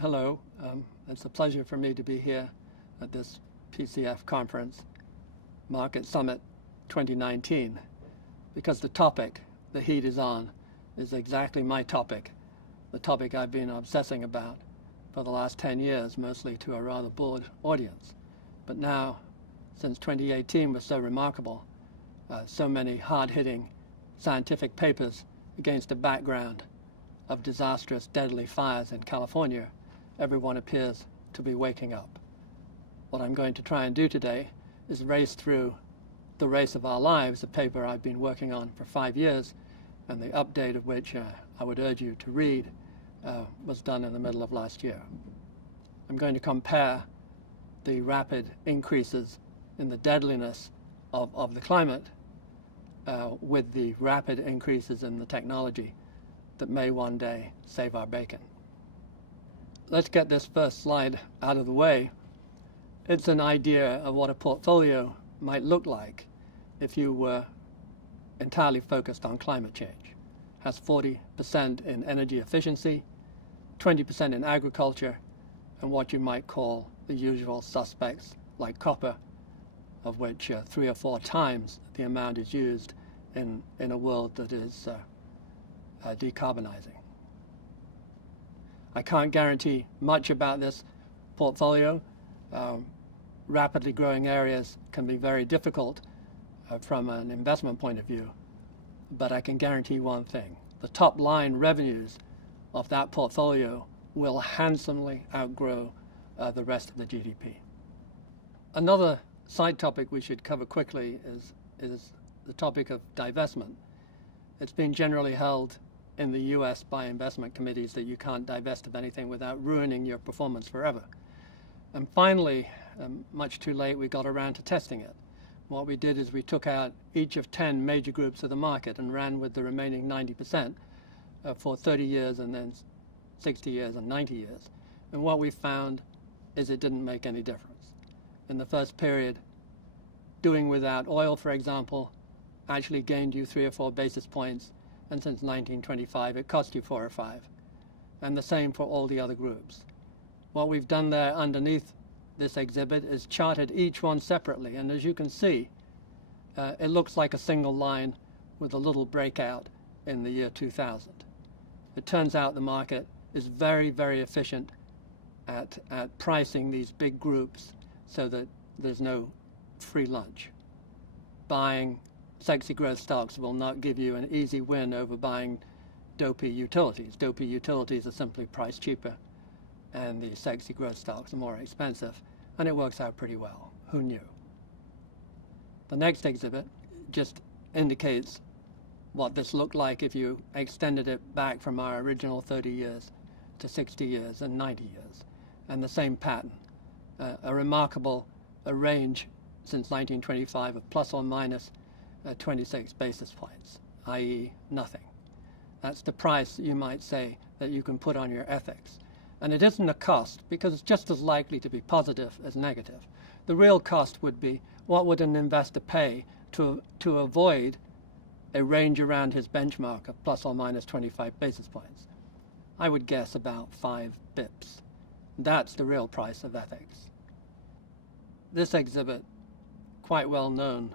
Hello, it's a pleasure for me to be here at this PCF conference, Market Summit 2019, because the topic, the heat is on, is exactly my topic, the topic I've been obsessing about for the last 10 years, mostly to a rather bored audience. But now, since 2018 was so remarkable, so many hard-hitting scientific papers against a background of disastrous, deadly fires in California, everyone appears to be waking up. What I'm going to try and do today is race through The Race of Our Lives, a paper I've been working on for 5 years, and the update of which I would urge you to read was done in the middle of last year. I'm going to compare the rapid increases in the deadliness of the climate with the rapid increases in the technology that may one day save our bacon. Let's get this first slide out of the way. It's an idea of what a portfolio might look like if you were entirely focused on climate change. It has 40% in energy efficiency, 20% in agriculture, and what you might call the usual suspects like copper, of which 3 or 4 times the amount is used in a world that is decarbonizing. I can't guarantee much about this portfolio. Rapidly growing areas can be very difficult from an investment point of view, but I can guarantee one thing. The top line revenues of that portfolio will handsomely outgrow the rest of the GDP. Another side topic we should cover quickly is the topic of divestment. It's been generally held in the US by investment committees that you can't divest of anything without ruining your performance forever. And finally, much too late, we got around to testing it. What we did is we took out each of 10 major groups of the market and ran with the remaining 90% for 30 years and then 60 years and 90 years. And what we found is it didn't make any difference. In the first period, doing without oil, for example, actually gained you 3 or 4 basis points, and since 1925 it cost you 4 or 5. And the same for all the other groups. What we've done there underneath this exhibit is charted each one separately, and as you can see, it looks like a single line with a little breakout in the year 2000. It turns out the market is very, very efficient at pricing these big groups so that there's no free lunch. Buying sexy growth stocks will not give you an easy win over buying dopey utilities. Dopey utilities are simply priced cheaper, and the sexy growth stocks are more expensive, and it works out pretty well. Who knew? The next exhibit just indicates what this looked like if you extended it back from our original 30 years to 60 years and 90 years, and the same pattern. A remarkable range since 1925 of plus or minus 26 basis points, i.e. nothing. That's the price, you might say, that you can put on your ethics. And it isn't a cost, because it's just as likely to be positive as negative. The real cost would be, what would an investor pay to avoid a range around his benchmark of plus or minus 25 basis points? I would guess about 5 bips. That's the real price of ethics. This exhibit, quite well known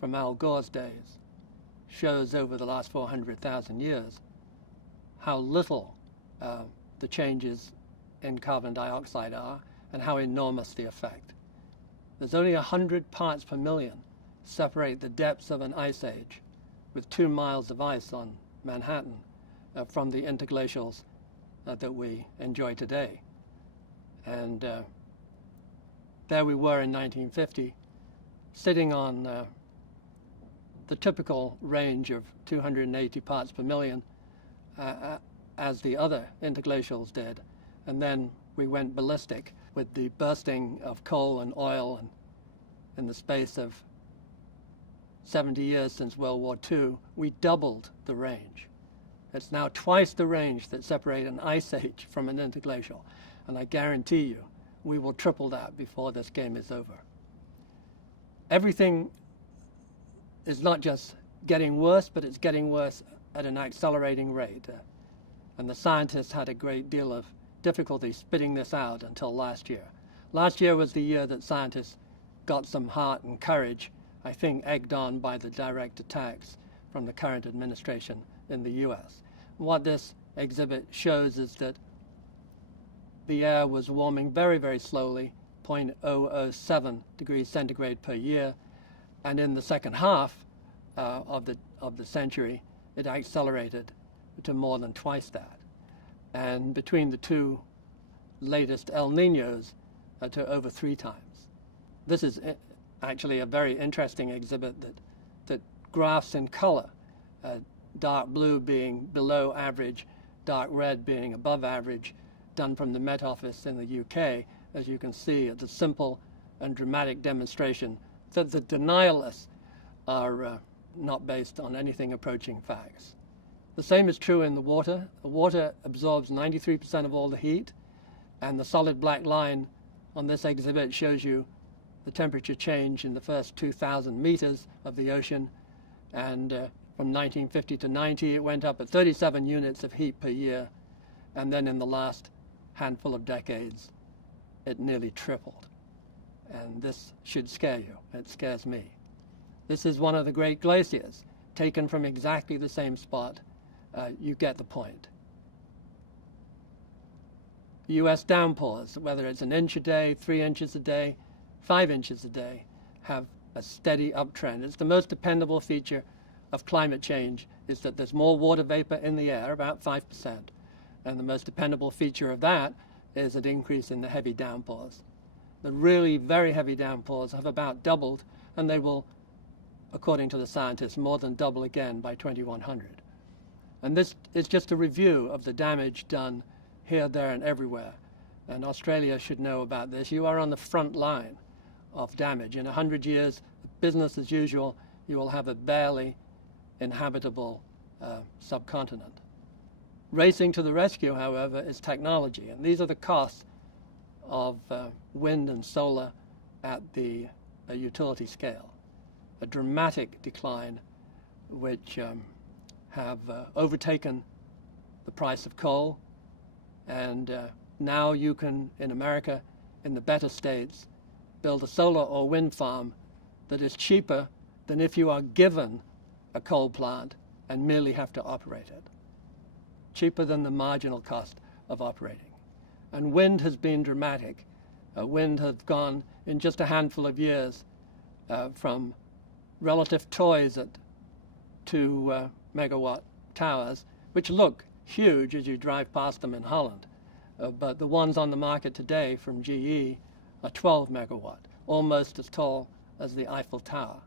from Al Gore's days, shows over the last 400,000 years how little the changes in carbon dioxide are and how enormous the effect. There's only 100 parts per million separate the depths of an ice age with 2 miles of ice on Manhattan from the interglacials that we enjoy today. And there we were in 1950, sitting on the typical range of 280 parts per million as the other interglacials did. And then we went ballistic with the bursting of coal and oil, and in the space of 70 years since World War II, we doubled the range. It's now twice the range that separates an ice age from an interglacial. And I guarantee you, we will triple that before this game is over. Everything is not just getting worse, but it's getting worse at an accelerating rate. And the scientists had a great deal of difficulty spitting this out until last year. Last year was the year that scientists got some heart and courage, I think egged on by the direct attacks from the current administration in the US. What this exhibit shows is that the air was warming very, very slowly, 0.007 degrees centigrade per year, and in the second half of the century, it accelerated to more than twice that. And between the two latest El Niños, to over 3 times. This is actually a very interesting exhibit that graphs in color, dark blue being below average, dark red being above average, done from the Met Office in the UK. As you can see, it's a simple and dramatic demonstration that the denialists are not based on anything approaching facts. The same is true in the water. The water absorbs 93% of all the heat, and the solid black line on this exhibit shows you the temperature change in the first 2,000 meters of the ocean, and from 1950 to 90 it went up at 37 units of heat per year, and then in the last handful of decades it nearly tripled. And this should scare you. It scares me. This is one of the great glaciers, taken from exactly the same spot. You get the point. US downpours, whether it's an inch a day, 3 inches a day, 5 inches a day, have a steady uptrend. It's the most dependable feature of climate change, is that there's more water vapor in the air, about 5%. And the most dependable feature of that is an increase in the heavy downpours. The really very heavy downpours have about doubled, and they will, according to the scientists, more than double again by 2100. And this is just a review of the damage done here, there, and everywhere. And Australia should know about this. You are on the front line of damage. In 100 years, business as usual, you will have a barely inhabitable subcontinent. Racing to the rescue, however, is technology. And these are the costs of wind and solar at the utility scale. A dramatic decline which have overtaken the price of coal. And now you can, in America, in the better states, build a solar or wind farm that is cheaper than if you are given a coal plant and merely have to operate it. Cheaper than the marginal cost of operating. And wind has been dramatic. Wind has gone, in just a handful of years, from relative toys at 2 megawatt towers, which look huge as you drive past them in Holland. But the ones on the market today from GE are 12 megawatt, almost as tall as the Eiffel Tower.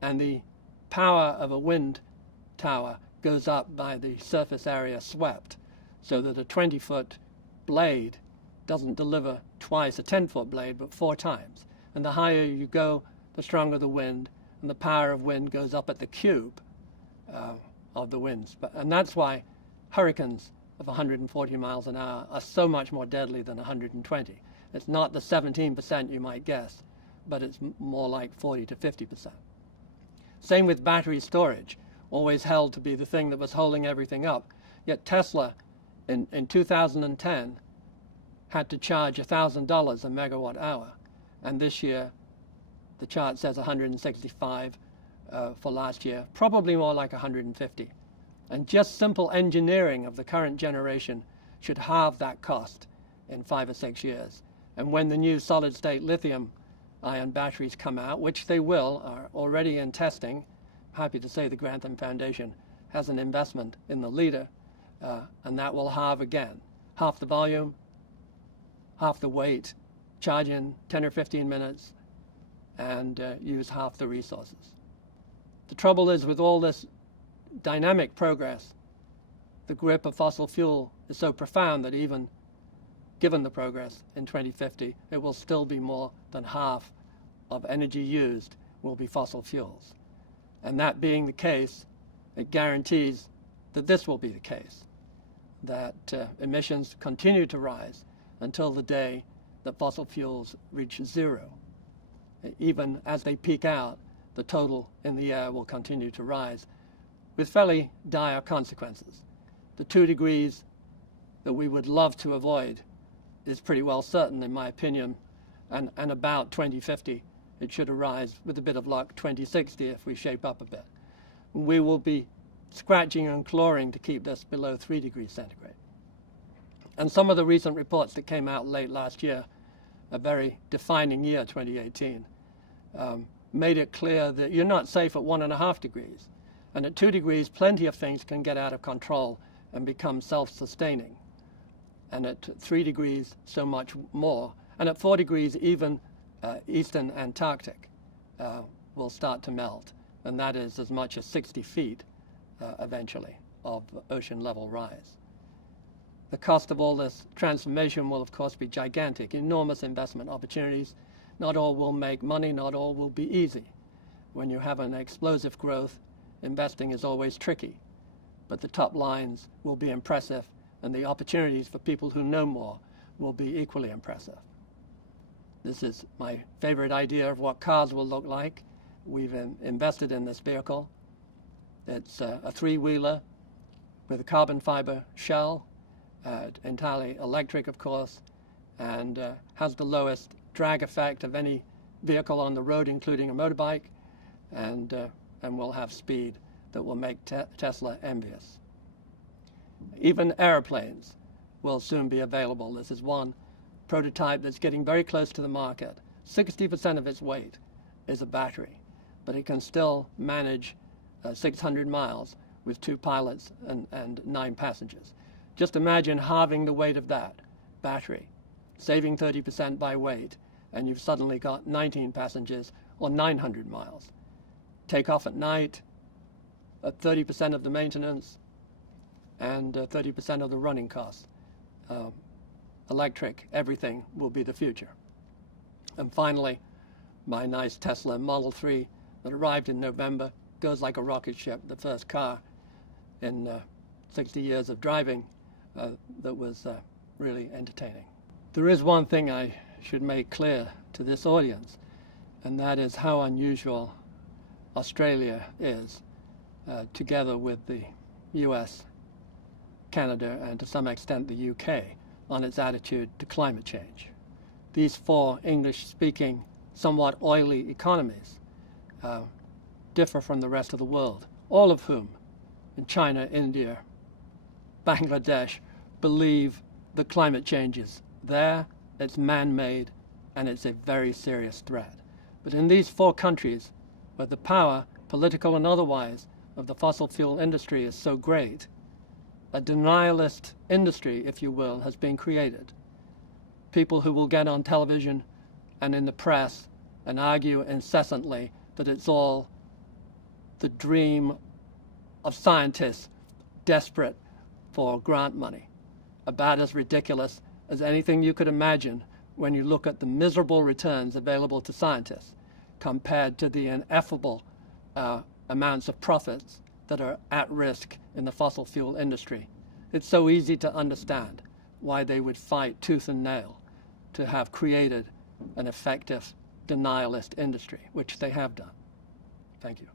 And the power of a wind tower goes up by the surface area swept, so that a 20-foot blade doesn't deliver twice a 10-foot blade, but 4 times. And the higher you go, the stronger the wind, and the power of wind goes up at the cube of the winds. And that's why hurricanes of 140 miles an hour are so much more deadly than 120. It's not the 17% you might guess, but it's more like 40 to 50%. Same with battery storage, always held to be the thing that was holding everything up. Yet Tesla, in 2010, had to charge $1,000 a megawatt hour. And this year, the chart says 165 for last year, probably more like 150. And just simple engineering of the current generation should halve that cost in 5 or 6 years. And when the new solid-state lithium-ion batteries come out, which they will, are already in testing, happy to say the Grantham Foundation has an investment in the leader, and that will halve again. Half the volume, half the weight, charge in 10 or 15 minutes, and use half the resources. The trouble is, with all this dynamic progress, the grip of fossil fuel is so profound that even given the progress in 2050, it will still be more than half of energy used will be fossil fuels. And that being the case, it guarantees that this will be the case, that emissions continue to rise until the day that fossil fuels reach zero. Even as they peak out, the total in the air will continue to rise, with fairly dire consequences. The 2 degrees that we would love to avoid is pretty well certain, in my opinion, and about 2050 it should arise, with a bit of luck, 2060 if we shape up a bit. We will be scratching and clawing to keep this below 3 degrees centigrade. And some of the recent reports that came out late last year, a very defining year, 2018, made it clear that you're not safe at 1.5 degrees. And at 2 degrees, plenty of things can get out of control and become self-sustaining. And at 3 degrees, so much more. And at 4 degrees, even eastern Antarctic will start to melt. And that is as much as 60 feet eventually of ocean level rise. The cost of all this transformation will, of course, be gigantic, enormous investment opportunities. Not all will make money, not all will be easy. When you have an explosive growth, investing is always tricky. But the top lines will be impressive, and the opportunities for people who know more will be equally impressive. This is my favorite idea of what cars will look like. We've invested in this vehicle. It's a three-wheeler with a carbon fiber shell, entirely electric, of course, and has the lowest drag effect of any vehicle on the road, including a motorbike, and will have speed that will make Tesla envious. Even airplanes will soon be available. This is one prototype that's getting very close to the market. 60% of its weight is a battery, but it can still manage 600 miles with 2 pilots and 9 passengers. Just imagine halving the weight of that battery, saving 30% by weight, and you've suddenly got 19 passengers or 900 miles. Take off at night, at 30% of the maintenance, and 30% of the running costs. Electric, everything will be the future. And finally, my nice Tesla Model 3 that arrived in November goes like a rocket ship, the first car in 60 years of driving that was really entertaining. There is one thing I should make clear to this audience, and that is how unusual Australia is, together with the US, Canada, and to some extent the UK, on its attitude to climate change. These 4 English-speaking, somewhat oily economies differ from the rest of the world, all of whom, in China, India, Bangladesh, believe that climate change is there, it's man-made, and it's a very serious threat. But in these 4 countries, where the power, political and otherwise, of the fossil fuel industry is so great, a denialist industry, if you will, has been created. People who will get on television and in the press and argue incessantly that it's all the dream of scientists desperate for grant money, about as ridiculous as anything you could imagine when you look at the miserable returns available to scientists compared to the ineffable amounts of profits that are at risk in the fossil fuel industry. It's so easy to understand why they would fight tooth and nail to have created an effective denialist industry, which they have done. Thank you.